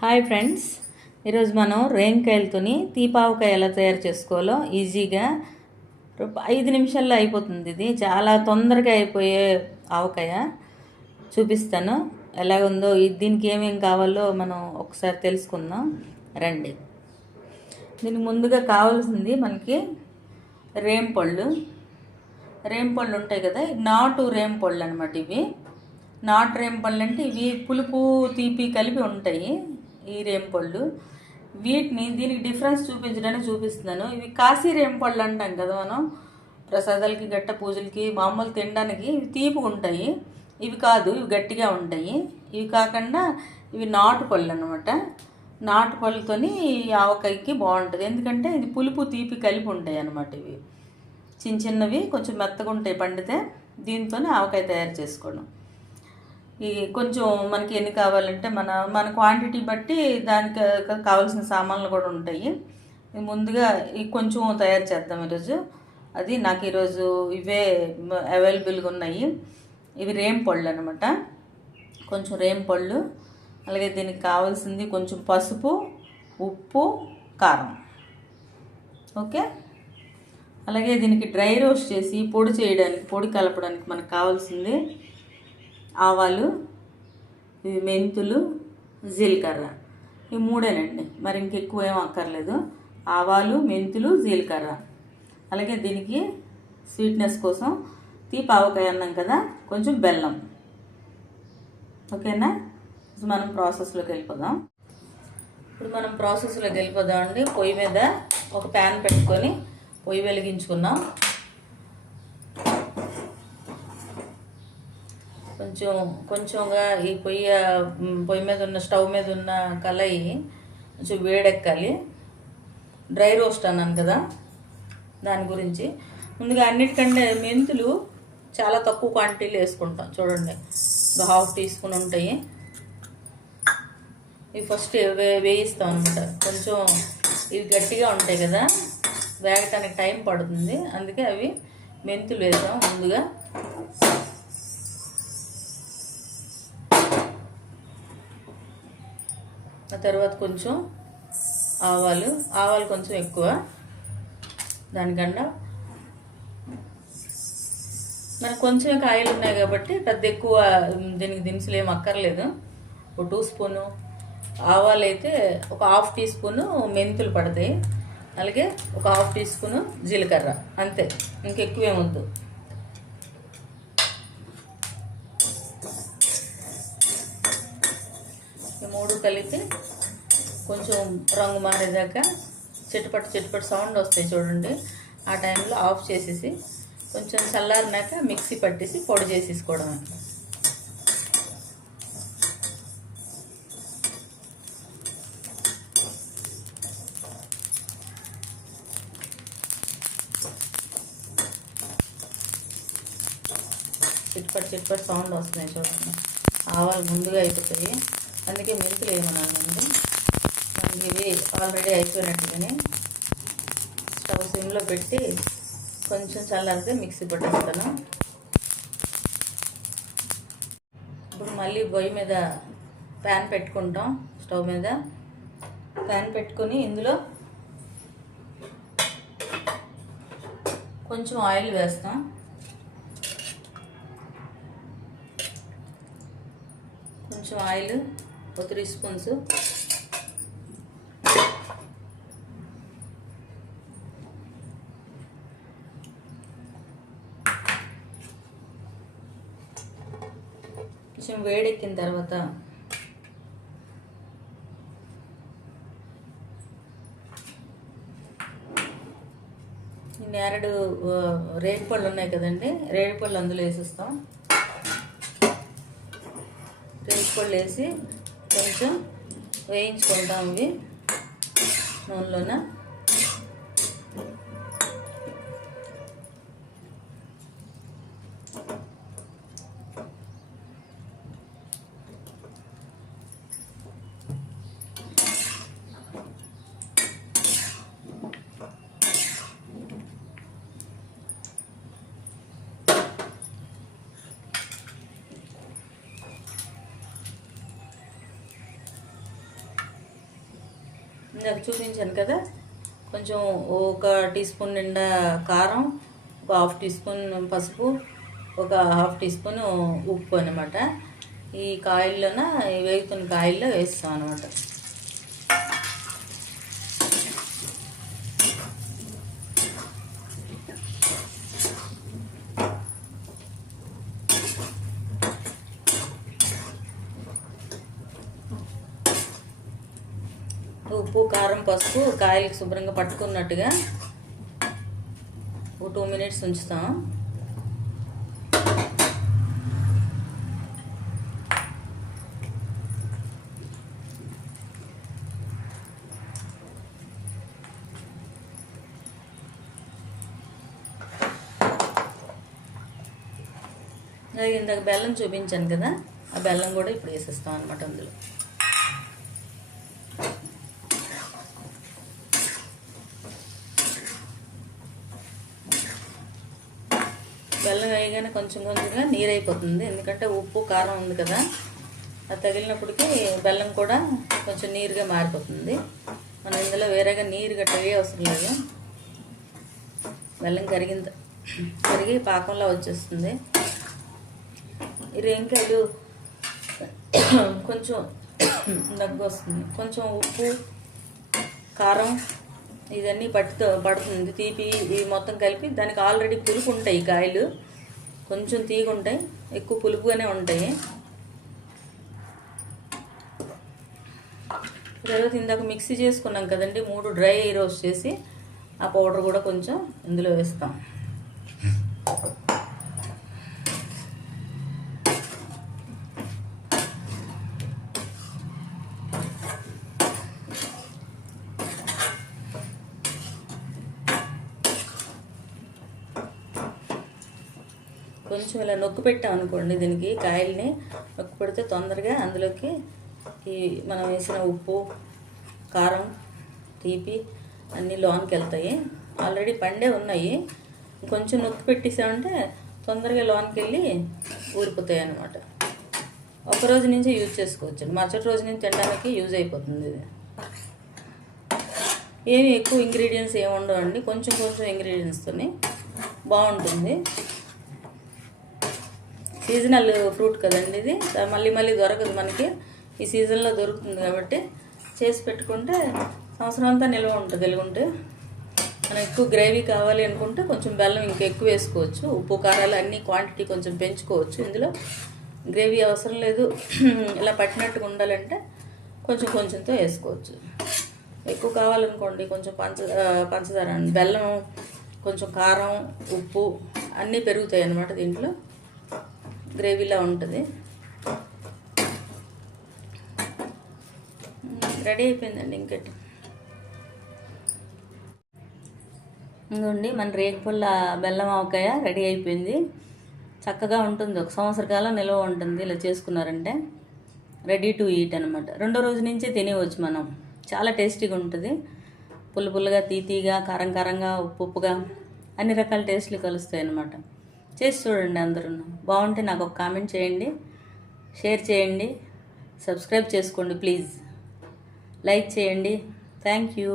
Hi friends. ఈరోజు మనం రేంకాయలతోని తీపావకాయ ఎలా తయారు చేసుకోవాలో ఈజీగా ఐదు నిమిషాల్లో అయిపోతుంది ఇది. చాలా తొందరగా అయిపోయే ఆవకాయ. చూపిస్తాను. ఎలా ఉందో దీనికి ఏమేమి కావాలో మనం ఒకసారి తెలుసుకుందాం. రండి. దీనికి ముందుగా కావాల్సింది మనకి రేంపళ్ళు రేంపళ్ళు ఉంటాయి కదా నాటు రేంపళ్ళు అనమాట ఇవి. నాటు రేంపళ్ళు అంటే ఇవి పులుపు తీపి కలిపి ఉంటాయి. ఈ రేంపళ్ళు వీటిని దీనికి డిఫరెన్స్ చూపించడానికి చూపిస్తున్నాను. ఇవి కాశీ రేంపళ్ళు అంటాం కదా మనం. ప్రసాదాలకి గట్ట పూజలకి మామూలు తినడానికి ఇవి తీపి ఉంటాయి. ఇవి కాదు ఇవి గట్టిగా ఉంటాయి. ఇవి కాకుండా ఇవి నాటు పళ్ళు అనమాట నాటు పళ్ళుతోని ఆవకాయకి బాగుంటుంది. ఎందుకంటే ఇది పులుపు తీపి కలిపి ఉంటాయి అనమాట ఇవి. చిన్న చిన్నవి కొంచెం మెత్తగా ఉంటాయి పండితే దీంతోనే ఆవకాయ తయారు చేసుకోవడం. ఈ కొంచెం మనకి ఎన్ని కావాలంటే మన మన క్వాంటిటీ బట్టి దానికి కావాల్సిన సామాన్లు కూడా ఉంటాయి. ముందుగా ఈ కొంచెం తయారు చేద్దాం ఈరోజు. అది నాకు ఈరోజు ఇవే అవైలబుల్గా ఉన్నాయి. ఇవి రేం పళ్ళు అనమాట కొంచెం రేం పళ్ళు అలాగే దీనికి కావాల్సింది కొంచెం పసుపు ఉప్పు కారం. ఓకే? అలాగే దీనికి డ్రై రోస్ట్ చేసి పొడి చేయడానికి పొడి కలపడానికి మనకు కావాల్సింది ఆవాలు మెంతులు జీలకర్ర. ఈ మూడేనండి. మరి ఇంకెక్కువ ఏం అక్కర్లేదు. ఆవాలు మెంతులు జీలకర్ర. అలాగే దీనికి స్వీట్నెస్ కోసం తీపి ఆవకాయ అన్నాం కదా కొంచెం బెల్లం. ఓకేనా? ఇప్పుడు మనం ప్రాసెస్లోకి వెళ్ళిపోదాం. ఇప్పుడు మనం ప్రాసెస్లోకి వెళ్ళిపోదాం అండి పొయ్యి మీద ఒక ప్యాన్ పెట్టుకొని పొయ్యి వెలిగించుకున్నాం. కొంచెం కొంచెంగా ఈ పొయ్యి పొయ్యి మీద ఉన్న స్టవ్ మీద ఉన్న కళాయి కొంచెం వేడెక్కాలి. డ్రై రోస్ట్ అన్నాను కదా దాని గురించి. ముందుగా అన్నిటికంటే మెంతులు చాలా తక్కువ క్వాంటిటీలో వేసుకుంటాం. చూడండి హాఫ్ టీ స్పూన్ ఉంటాయి. ఇవి ఫస్ట్ వే వేయిస్తాం అనమాట కొంచెం ఇవి గట్టిగా ఉంటాయి కదా వేగటానికి టైం పడుతుంది. అందుకే అవి మెంతులు వేసాం ముందుగా. తర్వాత కొంచెం ఆవాలు. ఆవాలు కొంచెం ఎక్కువ. దానికన్నా మనకు కొంచెం కాయలు ఉన్నాయి కాబట్టి పెద్ద ఎక్కువ దీనికి దినుసులు ఏం అక్కర్లేదు. ఒక టూ స్పూను ఆవాలు అయితే ఒక హాఫ్ టీ స్పూను మెంతులు పడతాయి. అలాగే ఒక హాఫ్ టీ స్పూను జీలకర్ర. అంతే. ఇంకెక్కువే ఏమొద్దు ఈ మూడు కలిపి కొంచెం రంగు మారేదాకా చిటపట చిటపట సౌండ్ వస్తాయి చూడండి. ఆ టైంలో ఆఫ్ చేసేసి కొంచెం చల్లారినాక మిక్సీ పట్టేసి పొడి చేసేసుకోవడం చిట్పట్ చిట్పట్ సౌండ్ వస్తున్నాయి చూడండి. ఆవాలు ముందుగా అయిపోతాయి. అందుకే మెంతులు ఏమన్నానండి ఇవి ఆల్రెడీ అయిపోయినట్టుగానే స్టవ్ సిమ్లో పెట్టి కొంచెం చల్లారితే మిక్సీ పట్టేస్తాను. ఇప్పుడు మళ్ళీ పొయ్యి మీద ప్యాన్ పెట్టుకుంటాం స్టవ్ మీద. ప్యాన్ పెట్టుకొని ఇందులో కొంచెం ఆయిల్ వేస్తాం. కొంచెం ఆయిల్ ఒక త్రీ స్పూన్స్ కొంచెం వేడెక్కిన తర్వాత నేరడు ఆ, రేగిపళ్ళు ఉన్నాయి కదండి రేగిపళ్ళు అందులో వేసేస్తాం. రేగిపళ్ళు వేసి కొంచెం వేయించుకుంటాం ఇవి నూనెలోన. ఇందాక చూపించాను కదా. కొంచెం ఒక టీ స్పూన్ నిండా కారం ఒక హాఫ్ టీ స్పూన్ పసుపు ఒక హాఫ్ టీ స్పూన్ ఉప్పు అనమాట ఈ కాయల్లోన ఈ వేగుతున్న కాయల్లో వేస్తాం అనమాట ఉప్పు కారం పసుపు కాయలు శుభ్రంగా పట్టుకున్నట్టుగా ఒక టూ మినిట్స్ ఉంచుతాం. ఇందాక బెల్లం చూపించాను కదా ఆ బెల్లం కూడా ఇప్పుడు వేసేస్తాం అనమాట అందులో. బెల్లం కొంచెం కొంచెంగా నీరు అయిపోతుంది ఎందుకంటే ఉప్పు కారం ఉంది కదా. అది తగిలినప్పటికీ బెల్లం కూడా కొంచెం నీరుగా మారిపోతుంది. మనం ఇందులో వేరేగా నీరు గట్టవే అవసరం లేదు. బెల్లం కరిగింది కరిగి పాకంలో వచ్చేస్తుంది. ఈ రేంకాయలు కొంచెం దగ్గు వస్తుంది. కొంచెం ఉప్పు కారం ఇవన్నీ పట్టుతో పడుతుంది. తీపి ఇవి మొత్తం కలిపి దానికి ఆల్రెడీ పులుపు ఉంటాయి కాయలు. కొంచెం తీగ ఉంటాయి ఎక్కువ పులుపుగానే ఉంటాయి. తర్వాత ఇందాక మిక్సీ చేసుకున్నాం కదండి మూడు డ్రై రోస్ట్ చేసి ఆ పౌడర్ కూడా కొంచెం ఇందులో వేస్తాం. కొంచెం ఇలా నొక్కు పెట్టాం అనుకోండి దీనికి కాయల్ని. నొక్కు పెడితే తొందరగా అందులోకి ఈ మనం వేసిన ఉప్పు కారం తీపి అన్నీ లోనికి వెళ్తాయి. ఆల్రెడీ పండే ఉన్నాయి. కొంచెం నొక్కి పెట్టేసామంటే తొందరగా లోనికి వెళ్ళి ఊరిపోతాయి అన్నమాట. ఒక రోజు నుంచి యూజ్ చేసుకోవచ్చు. మరుసటి రోజు నుంచి తినడానికి యూజ్ అయిపోతుంది ఇది. ఏమి ఎక్కువ ఇంగ్రీడియంట్స్ ఏమి ఉండవండి. కొంచెం కొంచెం ఇంగ్రీడియంట్స్తోని బాగుంటుంది. సీజనల్ ఫ్రూట్ కదండి ఇది. మళ్ళీ మళ్ళీ దొరకదు మనకి. ఈ సీజన్లో దొరుకుతుంది కాబట్టి చేసి పెట్టుకుంటే సంవత్సరం అంతా నిల్వ ఉంటుంది ఎలుగుంటే మనం ఎక్కువ గ్రేవీ కావాలి అనుకుంటే కొంచెం బెల్లం ఇంకా ఎక్కువ వేసుకోవచ్చు. ఉప్పు కారాలు అన్ని క్వాంటిటీ కొంచెం పెంచుకోవచ్చు. ఇందులో గ్రేవీ అవసరం లేదు. ఇలా పట్టినట్టుగా ఉండాలంటే కొంచెం కొంచెంతో వేసుకోవచ్చు. ఎక్కువ కావాలనుకోండి కొంచెం పంచ పంచదార బెల్లం కొంచెం కారం ఉప్పు అన్నీ పెరుగుతాయి అన్నమాట దీంట్లో. గ్రేవీలా ఉంటుంది. రెడీ అయిపోయిందండి ఇంకటి ఇంకోండి మన రేగిపళ్ళ బెల్లం ఆవకాయ రెడీ అయిపోయింది. చక్కగా ఉంటుంది. ఒక సంవత్సర కాలం నిల్వ ఉంటుంది ఇలా చేసుకున్నారంటే. రెడీ టు ఈట్ అనమాట రెండో రోజు నుంచే తినేవచ్చు మనం. చాలా టేస్టీగా ఉంటుంది. పుల్ల పుల్లగా తీతీగా కారం కారంగా ఉప్పు ఉప్పుగా అన్ని రకాల టేస్ట్లు కలుస్తాయి అన్నమాట చేసి చూడండి అందరూ బాగుంటే నాకు ఒక కామెంట్ చేయండి షేర్ చేయండి సబ్స్క్రైబ్ చేసుకోండి ప్లీజ్. లైక్ చేయండి. Thank you.